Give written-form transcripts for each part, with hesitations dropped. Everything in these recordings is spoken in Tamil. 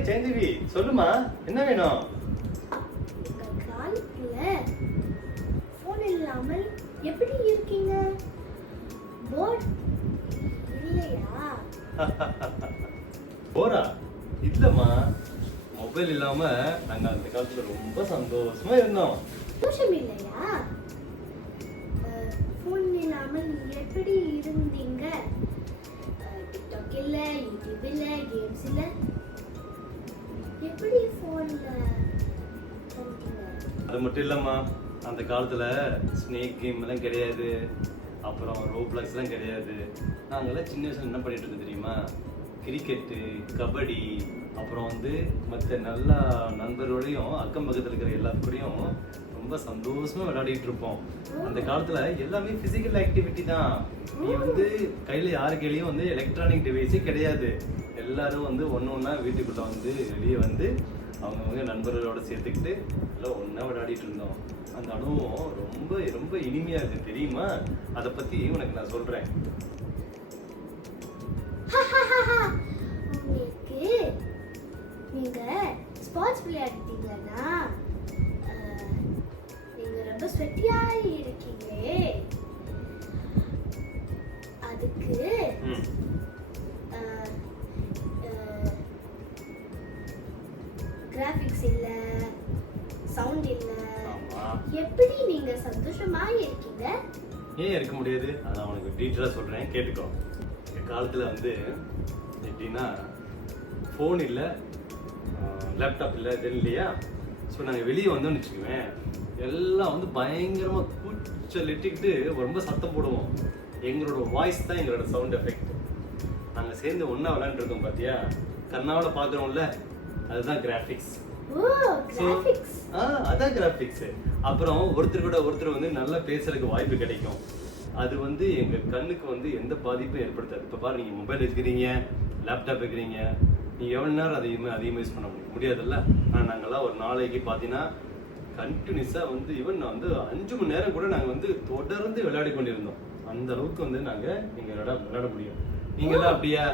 ஹாய் ஜெயந்தேவி, சொல்லுமா, என்ன வேணும்? இந்த காலத்துல போன் இல்லாமல் எப்படி இருக்கீங்க? போர் இல்லையா? போரா? இல்லம்மா, மொபைல் இல்லாம நாங்க அந்த காலத்துல ரொம்ப சந்தோஷமா இருந்தோம். சந்தோஷம் இல்லையா? போன் இல்லாமல் எப்படி இருந்தீங்க? டிக்டாக் இல்ல, யூடியூப் இல்ல, கேம்ஸ் இல்ல, எப்படி போன்ல இருக்கீங்க? அது மட்டும் இல்லம்மா, அந்த காலத்துல ஸ்னேக் கேம் எல்லாம் கிடையாது, அப்புறம் ரோப்ளக்ஸ் எல்லாம் கிடையாது. நாங்கெல்லாம் சின்ன வயசுல என்ன பண்ணிட்டு இருந்தோம் தெரியுமா? கிரிக்கெட்டு, கபடி, அப்புறம் வந்து மற்ற நல்ல நண்பர்களோடையும் அக்கம் பக்கத்தில் இருக்கிற எல்லாத்துக்கூடையும் ரொம்ப சந்தோஷமா விளையாடிட்டு இருப்போம். அந்த காலத்துல எல்லாமே பிசிக்கல் ஆக்டிவிட்டி தான். நீ வந்து கையில யாரு கையிலயும் வந்து எலக்ட்ரானிக் டிவைஸே கிடையாது. எல்லாரும் வந்து ஒன்னொன்னா வீட்டுக்குள்ள வந்து வெளியே வந்து அவங்கவுங்க நண்பர்களோட சேர்த்துக்கிட்டு எல்லாம் ஒன்னா விளையாடிட்டு இருந்தோம். அந்த அனுபவம் ரொம்ப ரொம்ப இனிமையா இருக்கு தெரியுமா? அதை பத்தி உனக்கு நான் சொல்றேன். உங்களுக்கு நீங்க ஸ்போர்ட்ஸ் விளையாடுறீங்கன்னா நீங்க ரொம்ப ஸ்வெட்டியா இருக்கீங்களே, அதுக்கு கிராபிக்ஸ் இல்ல, சவுண்ட் இல்ல, எப்படி நீங்க சந்தோஷமா இருக்கீங்க? ஏன் இருக்க முடியாது? அதான் உனக்கு டீட்டெயிலாக சொல்கிறேன், கேட்டுக்கோ. இந்த காலத்தில் வந்து எப்படின்னா ஃபோன் இல்லை, லேப்டாப் இல்லை, இது இல்லையா? ஸோ நாங்கள் வெளியே வந்தோம்னு வச்சுக்குவேன், எல்லாம் வந்து பயங்கரமாக கூச்சலிட்டுக்கிட்டு ரொம்ப சத்தம் போடுவோம். எங்களோட வாய்ஸ் தான் எங்களோட சவுண்ட் எஃபெக்ட். நாங்கள் சேர்ந்து ஒன்றா விளையாண்டுருக்கோம் பார்த்தியா? கண்ணாவில் பார்க்குறோம்ல, அதுதான் கிராஃபிக்ஸ். அதான் கிராஃபிக்ஸ். அப்புறம் ஒருத்தர் கூட ஒருத்தர் வந்து நல்லா பேசுறதுக்கு வாய்ப்பு கிடைக்கும். அது வந்து எங்க கண்ணுக்கு வந்து எந்த பாதிப்பும் ஏற்படுத்தாது. இப்ப பாரு, நீங்க மொபைல் வச்சுக்கிறீங்க, லேப்டாப் வைக்கிறீங்க, நீங்க எவ்வளவு நேரம் அதிகமாக யூஸ் பண்ண முடியாதுல்ல. ஆனா நாங்கெல்லாம் ஒரு நாளைக்கு பாத்தீங்கன்னா கண்டினியூஸா வந்து ஈவன் வந்து 5 மணி நேரம் கூட நாங்க வந்து தொடர்ந்து விளையாடி கொண்டிருந்தோம். அந்த அளவுக்கு வந்து நாங்க எங்க விளையாட முடியும். நீங்க தான் அப்படியா?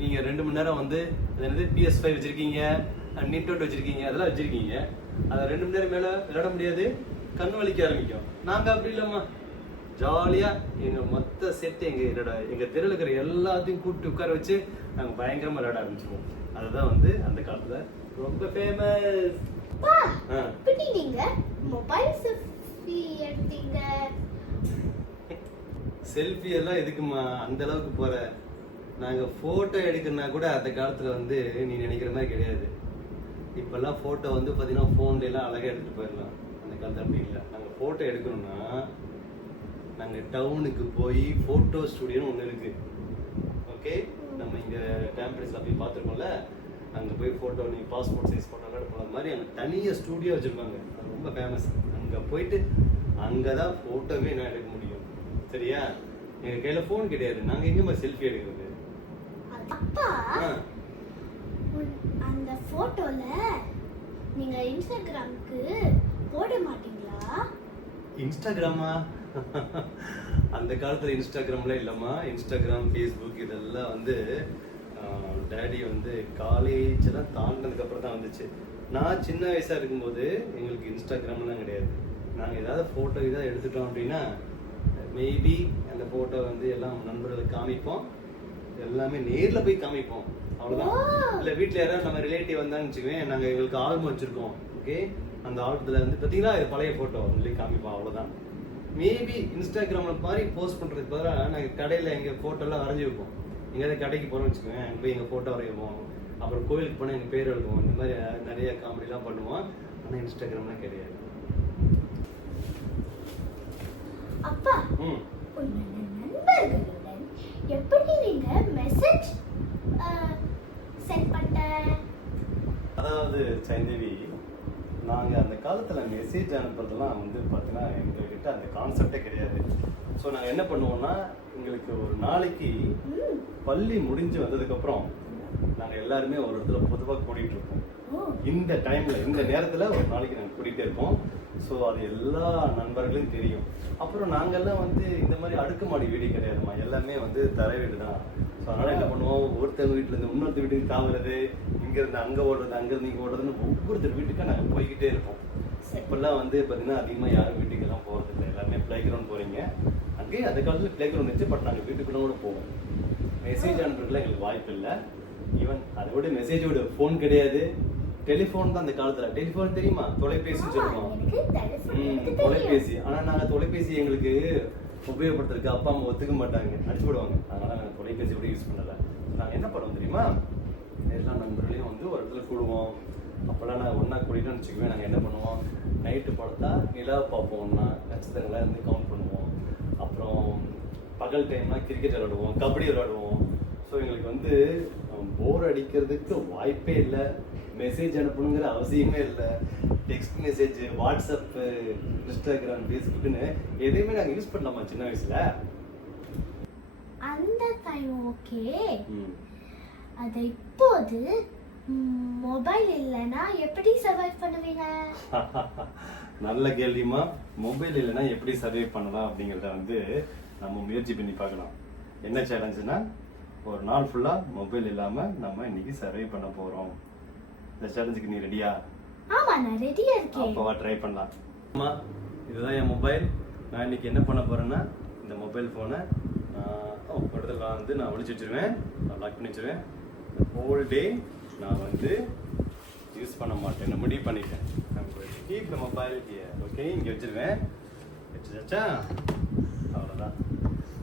நீங்க 2 மணி நேரம் வந்து PS5 வச்சிருக்கீங்க, நீட்டோட் வச்சிருக்கீங்க, அதெல்லாம் வச்சிருக்கீங்க. அதை 2 மணி நேரம் மேல விளையாட முடியாது, கண் வலிக்க ஆரம்பிக்கும். நாங்க அப்படி இல்லம்மா, ஜாலியா எங்க மொத்த செட்டு எங்க தெருவில் இருக்கிற எல்லாத்தையும் கூப்பிட்டு உட்கார வச்சு நாங்க பயங்கரமா விளையாட ஆரம்பிச்சிருவோம். அதுதான் வந்து அந்த காலத்துல ரொம்ப ஃபேமஸ். எப்படி நீங்க மொபைல் செல்ஃபி எடுத்தீங்க? செல்ஃபி எல்லாம் எதுக்குமா அந்த அளவுக்கு போற? நாங்க போட்டோ எடுக்கணும்னா கூட அந்த காலத்துல வந்து நீ நினைக்கிற மாதிரி கிடையாது. இப்பெல்லாம் ஃபோட்டோ வந்து பார்த்தீங்கன்னா ஃபோன்ல எல்லாம் அழகாக எடுத்துகிட்டு போயிடலாம். அந்த காலத்தில் அப்படி இல்லை. நாங்கள் ஃபோட்டோ எடுக்கணும்னா நாங்கள் டவுனுக்கு போய் ஃபோட்டோ ஸ்டுடியோன்னு ஒன்று இருக்குது. ஓகே, நம்ம இங்கே டேம்பரேச்சரில் போய் பார்த்துருக்கோம்ல, அங்கே போய் ஃபோட்டோ, நீ பாஸ்போர்ட் சைஸ் ஃபோட்டோலாம் எடுக்கிற மாதிரி அங்கே தனியாக ஸ்டூடியோ வச்சுருப்பாங்க. அது ரொம்ப ஃபேமஸ். அங்கே போயிட்டு அங்கே தான் ஃபோட்டோவே நான் எடுக்க முடியும். சரியா? எங்கள் கையில் ஃபோன் கிடையாது, நாங்கள் எங்கேயுமா செல்ஃபி எடுக்கிறது? அப்பா, அந்த போட்டோல நீங்க இன்ஸ்டாகிராமுக்கு போட மாட்டீங்களா? இன்ஸ்டாகிராமா? அந்த காலத்துல இன்ஸ்டாகிராம்லாம் இல்லம்மா. இன்ஸ்டாகிராம், ஃபேஸ்புக் இதெல்லாம் வந்து டேடி வந்து காலேஜ் எல்லாம் தாண்டினதுக்கு அப்புறம் தான் வந்துச்சு. நான் சின்ன வயசா இருக்கும்போது எங்களுக்கு இன்ஸ்டாகிராம்லாம் கிடையாது. நாங்கள் ஏதாவது ஃபோட்டோ இதாக எடுத்துட்டோம் அப்படின்னா மேபி அந்த ஃபோட்டோ வந்து எல்லாம் நண்பர்களுக்கு காமிப்போம், எல்லாமே நேரில் போய் காமிப்போம், அவ்வளோதான். இல்லை வீட்டில் யாராவது நம்ம ரிலேட்டிவ் வந்தான்னு வச்சுக்குவேன், நாங்கள் எங்களுக்கு ஆல்பம் வச்சுருக்கோம். ஓகே, அந்த ஆல்பத்தில் வந்து பார்த்தீங்கன்னா இது பழைய ஃபோட்டோ சொல்லி காமிப்போம், அவ்வளோதான். மேபி இன்ஸ்டாகிராமில் மாதிரி போஸ்ட் பண்ணுறதுக்கு பதிலாக நாங்கள் கடையில் எங்கள் ஃபோட்டோலாம் வரைஞ்சி வைப்போம். எங்கேயாவது கடைக்கு போகிறோம்னு வச்சுக்குவேன், அங்கே போய் எங்கள் ஃபோட்டோ வரைவோம். அப்புறம் கோயிலுக்கு போனால் எங்கள் பேர் எழுதுவோம். இந்த மாதிரி நிறைய காமெடிலாம் பண்ணுவோம். ஆனால் இன்ஸ்டாகிராம்லாம் கிடையாது. அப்பா, நண்பர்களுடன் எப்படி நீங்க மெசேஜ் சென்ட் பண்ண? அதாவது சைந்தவி, நாங்கள் அந்த காலத்தில் மெசேஜ் அனுப்புறதெல்லாம் வந்து பார்த்தீங்கன்னா எங்ககிட்ட அந்த கான்செப்டே கிடையாது. ஸோ நாங்கள் என்ன பண்ணுவோம்னா, எங்களுக்கு ஒரு நாளைக்கு பள்ளி முடிஞ்சு வந்ததுக்கப்புறம் நாங்கள் எல்லாருமே ஒரு இடத்துல பொதுவாக கூட்டிகிட்டு இருப்போம். இந்த டைமில் இந்த நேரத்தில் ஒரு நாளைக்கு நாங்கள் கூட்டிகிட்டே இருப்போம். ஸோ அது எல்லா நண்பர்களும் தெரியும். அப்புறம் நாங்கெல்லாம் வந்து இந்த மாதிரி அடுக்குமாடி வீடு கிடையாதுமா, எல்லாமே வந்து தரை வீடு தான். ஸோ அதனால் என்ன பண்ணுவோம், ஒருத்தர் வீட்டிலேருந்து இன்னொருத்தர் வீட்டுக்கு தாவுறது, இங்கேருந்து அங்கே ஓடுறது, அங்கேருந்து இங்கே ஓடுறதுன்னு ஒவ்வொருத்தர் வீட்டுக்கும் நாங்கள் போய்கிட்டே இருப்போம். இப்போல்லாம் வந்து பார்த்தீங்கன்னா அதிகமாக யாரும் வீட்டுக்கெல்லாம் போகிறதில்ல, எல்லாமே ப்ளே கிரவுண்ட் போகிறீங்க. அங்கேயே அந்த காலத்தில் ப்ளே கிரவுண்ட் வச்சு, பட் நாங்கள் வீட்டுக்குள்ள கூட போவோம். மெசேஜ் அனுப்புறதுல எங்களுக்கு வாய்ப்பு இல்லை. ஈவன் அதை விட மெசேஜோட ஃபோன் கிடையாது, டெலிஃபோன் தான் அந்த காலத்தில். டெலிஃபோன் தெரியுமா, தொலைபேசி சொல்லுவோம். தொலைபேசி. ஆனால் நாங்கள் தொலைபேசி எங்களுக்கு உபயோகப்படுத்துறதுக்கு அப்பா அம்மா ஒத்துக்க மாட்டாங்க, அடிச்சு விடுவாங்க. அதனால் நாங்கள் தொலைபேசி கூட யூஸ் பண்ணலை. நாங்கள் என்ன பண்ணுவோம் தெரியுமா, எல்லா நண்பர்களையும் வந்து ஒரு இடத்துல கூடுவோம். அப்போல்லாம் நான் ஒன்றா கூட்டிகிட்டோன்னு வச்சுக்குவேன். நாங்கள் என்ன பண்ணுவோம், நைட்டு படுத்தா நிலாவை பார்ப்போம், ஒன்றா நட்சத்திரங்களை வந்து கவுண்ட் பண்ணுவோம். அப்புறம் பகல் டைம்னா கிரிக்கெட் விளையாடுவோம், கபடி விளையாடுவோம். ஸோ எங்களுக்கு வந்து போர் அடிக்கிறதுக்கு வாய்ப்பே இல்லை. மெசேஜ் அனுப்பணுங்கிற அவசியமே இல்லை. டெக்ஸ்ட் மெசேஜ், வாட்ஸ்அப்பு, இன்ஸ்டாகிராம், ஃபேஸ்புக்குன்னு எதையுமே நாங்கள் யூஸ் பண்ணலாமா சின்ன வயசுல? அந்த டைம் ஓகே. அது இப்போது மொபைல் இல்லைன்னா எப்படி சர்வைவ் பண்ணுவீங்க? நல்ல கேள்விமா. மொபைல் இல்லைன்னா எப்படி சர்வை பண்ணலாம் அப்படிங்கிறத வந்து நம்ம முயற்சி பண்ணி பார்க்கலாம். என்ன சேலஞ்சுனா, ஒரு நாள் ஃபுல்லாக மொபைல் இல்லாமல் நம்ம இன்னைக்கு சர்வை பண்ண போகிறோம். இந்த சேலஞ்சுக்கு நீ ரெடியா? ஆமா, நான் ரெடியா இருக்கேன். அப்போவா ட்ரை பண்ணலாம். அம்மா, இதுதான் என் மொபைல். நான் இன்னைக்கு என்ன பண்ண போறேன்னா, இந்த மொபைல் ஃபோனை ஒரு இடத்துல வந்து நான் ஒழிச்சு வச்சிருவேன், லாக் பண்ணி வச்சிருவேன். ஹோல் டே நான் வந்து யூஸ் பண்ண மாட்டேன், நான் முடிவு பண்ணிட்டேன். Keep the mobile here. Okay, இங்கே வச்சிருவேன். வச்சுச்சா, அவ்வளோதான்.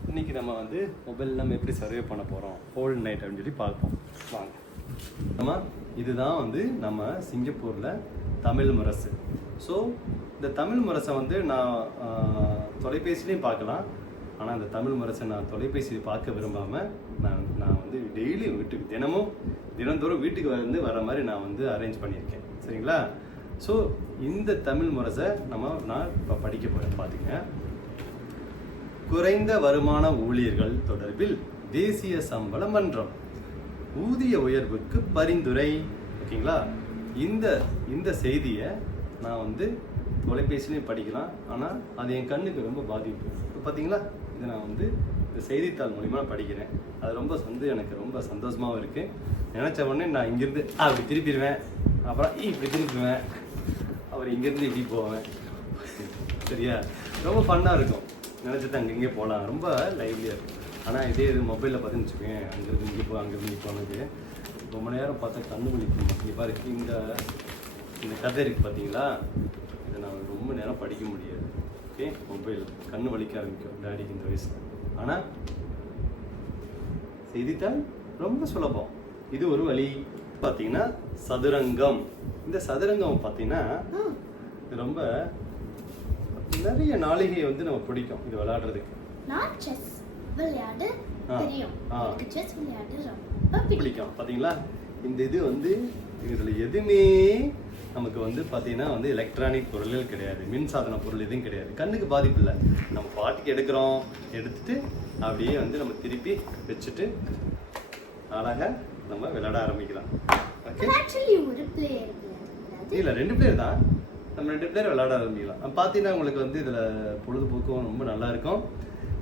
இன்னைக்கு நம்ம வந்து மொபைல் நம்ம எப்படி சர்வே பண்ண போகிறோம் ஹோல் நைட் அப்படின்னு சொல்லி பார்ப்போம். வாங்க. நம்ம இதுதான் வந்து நம்ம சிங்கப்பூரில் தமிழ் முரசு. ஸோ இந்த தமிழ் முரசை வந்து நான் தொலைபேசிலையும் பார்க்கலாம். ஆனால் அந்த தமிழ் முரசை நான் தொலைபேசியை பார்க்க விரும்பாமல் நான் வந்து டெய்லியும் வீட்டுக்கு தினந்தோறும் வீட்டுக்கு வந்து வர மாதிரி நான் வந்து அரேஞ்ச் பண்ணியிருக்கேன். சரிங்களா? ஸோ இந்த தமிழ் முரசை நான் இப்போ படிக்க போகிறேன். பார்த்துங்க. குறைந்த வருமான ஊழியர்கள் தொடர்பில் தேசிய சம்பள மன்றம் ஊதிய உயர்வுக்கு பரிந்துரை. ஓகேங்களா? இந்த செய்தியை நான் வந்து தொலைபேசிலையும் படிக்கலாம். ஆனால் அது என் கண்ணுக்கு ரொம்ப பாதிப்பு. இப்போ பார்த்தீங்களா, இதை நான் வந்து இந்த செய்தித்தாள் மூலிமா படிக்கிறேன். அது ரொம்ப வந்து எனக்கு ரொம்ப சந்தோஷமாகவும் இருக்குது. நினச்ச உடனே நான் இங்கேருந்து அப்படி திருப்பிடுவேன், அப்புறம் இப்படி திருப்பிடுவேன், அப்புறம் இங்கேருந்து இப்படி போவேன். சரியா? ரொம்ப ஃபன்னாக இருக்கும். நினச்சிட்டு அங்கே இங்கே போகலாம், ரொம்ப லைவ்லியாக இருக்கும். ஆனால் இதே இது மொபைலில் பார்த்துன்னு வச்சுக்கோங்க, அங்கேருந்து இங்கே அங்கேருந்து இங்கே போனது ரொம்ப நேரம் பார்த்தா கண்ணு வலிக்கும். இங்கே பாரு, இந்த கதை இருக்குது பார்த்தீங்களா, இதை நான் ரொம்ப நேரம் படிக்க முடியாது. ஓகே, மொபைல் கண்ணு வலிக்க ஆரம்பிக்கும் டேடிக்கு இந்த வயசில். ஆனால் செய்தித்தாள் ரொம்ப சுலபம். இது ஒரு வழி. பார்த்தீங்கன்னா சதுரங்கம். இந்த சதுரங்கம் பார்த்தீங்கன்னா ரொம்ப நிறைய நாளிகை வந்து நம்ம பிடிக்கும் இது விளையாடுறதுக்கு. நான் செஸ் விளையாட தெரியும். செஸ் விளையாட ரொம்ப பிடிக்கும். பாத்தீங்களா, இந்த இது வந்து இதுல எதுவுமே நமக்கு வந்து பாத்தீங்கன்னா வந்து எலக்ட்ரானிக் பொருள்கள் கிடையாது, மின்சாதன பொருள் எதுவும் கிடையாது. கண்ணுக்கு பாதிப்பு இல்லை. நம்ம பாட்டுக்கு எடுத்துட்டு அப்படியே வந்து நம்ம திருப்பி வச்சுட்டு அழகா நம்ம விளையாட ஆரம்பிக்கலாம். ஓகே, ஆக்சுவலி ஒரு பிளேயர் இல்ல 2 பிளேயர் தான். நம்ம 2 பேர் விளையாட ஆரம்பிக்கலாம். பார்த்தீங்கன்னா உங்களுக்கு வந்து இதில் பொழுதுபோக்கும் ரொம்ப நல்லா இருக்கும்.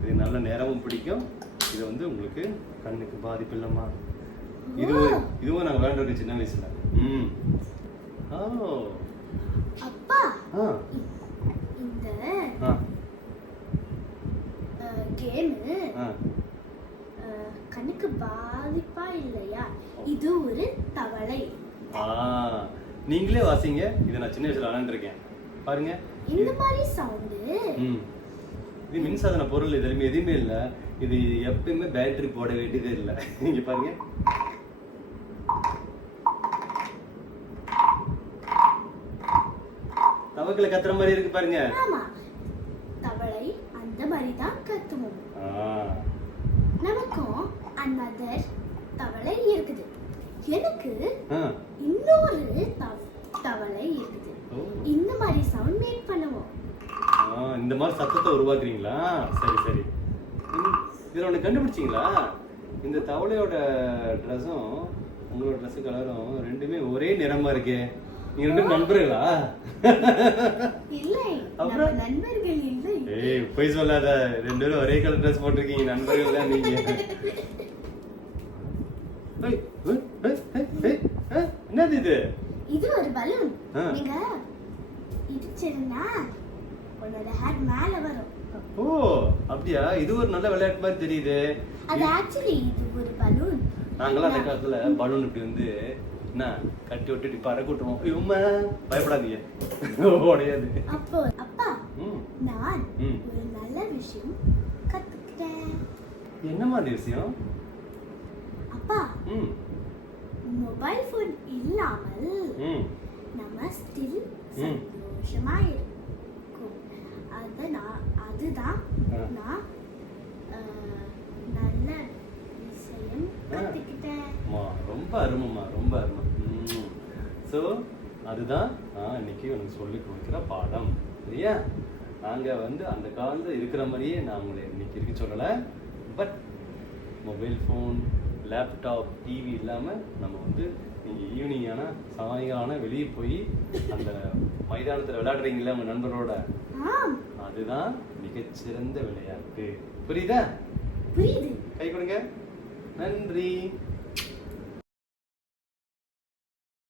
இது நல்ல நேரமும் பிடிக்கும். இது வந்து உங்களுக்கு கண்ணுக்கு பாதிப்பு இல்லைம்மா. இதுவும் நாங்கள் விளையாடுறது சின்ன வயசுல. அப்பா, இந்த கேம் கண்ணுக்கு பாதிப்பா இல்லையா? இது ஒரு தவளை. நீங்களே வாசிங்க. இதை நான் சின்ன வயசுல விளையாண்டுருக்கேன் பாருங்க. இந்த மாதிரி சவுண்டு. இது மின்சாதன பொருள், எதுவுமே இல்லை. இது எப்பயுமே பேட்டரி போட வேண்டியதே இல்லை. இங்க பாருங்க, தவக்களை கத்துற மாதிரி இருக்கு பாருங்க. ஆமா, தவளை அந்த மாதிரி தான் கத்துவோம். நமக்கும் another தவளை இருக்குது. எனக்கு இன்னொரு தவளை இருக்குது. இந்த மாதிரி சவுண்ட் மேக் பண்ணுவோம். இந்த மாதிரி சத்தத்தை உருவாக்குறீங்களா? சரி. இதுல ஒண்ணு கண்டுபிடிச்சீங்களா? இந்த தவளையோட ட்ரெஸ்ஸும் உங்களோட ட்ரெஸ் கலரும் ரெண்டுமே ஒரே நிறமா இருக்கே. நீங்க ரெண்டு நண்பர்களா? இல்லை, அப்புறம்? நம்ம நண்பர்கள் இல்லை. ஏய் போய் சொல்லாத, ரெண்டு பேரும் ஒரே கலர் ட்ரெஸ் போட்டிருக்கீங்க, நண்பர்கள் தான் நீங்க. ஏய், ஏய், ஏய், ஏய், ஏய், ஏய், என்னது இது? இது ஒரு பலூன். ஆ. நீங்க இடிச்சிருந்தா உன்னோட ஹேட் மேல வரும். ஓ அப்படியா? இது ஒரு நல்ல விளையாட்டு மாதிரி தெரியுது. அது ஆக்சுவலி இது ஒரு பலூன். நாங்களாம் அந்த காலத்துல பலூன் இப்படி வந்து என்ன கட்டி விட்டு இப்படி பறக்க விட்டுருவோம். இவமா பயப்படாதீங்க, உடையாது. அப்போ அப்பா, ம். நான் ம். ஒரு நல்ல விஷயம் கத்துக்கிட்டேன். என்ன மாதிரி விஷயம்? அப்பா, ம். மொபைல் ஃபோன் இல்லாமல் ம். நம்ம ஸ்டில் ம். சந்தோஷமா இருக்கும். அதுதான் ஆ. நான் நல்ல விஷயம் கத்துக்கிட்டேன். அம்மா, ரொம்ப அருமைம்மா, ரொம்ப அருமை. ஸோ அதுதான் நான் இன்னைக்கு உனக்கு சொல்லி கொடுக்குற பாடம், சரியா? நாங்கள் வந்து அந்த காலத்தில் இருக்கிற மாதிரியே நான் உங்களை இன்னைக்கு இருக்க சொல்லலை. But mobile phone, laptop, TV இல்லாமல் நம்ம வந்து நீங்கள் ஈவினிங் ஆனால் சாயங்காலம் வெளியே போய் அந்த மைதானத்தில் விளையாடுறீங்களா உங்கள் நண்பரோட, ஆம், அதுதான் மிகச்சிறந்த விளையாட்டு. புரியுதா? புரியுது. கை கொடுங்க. நன்றி.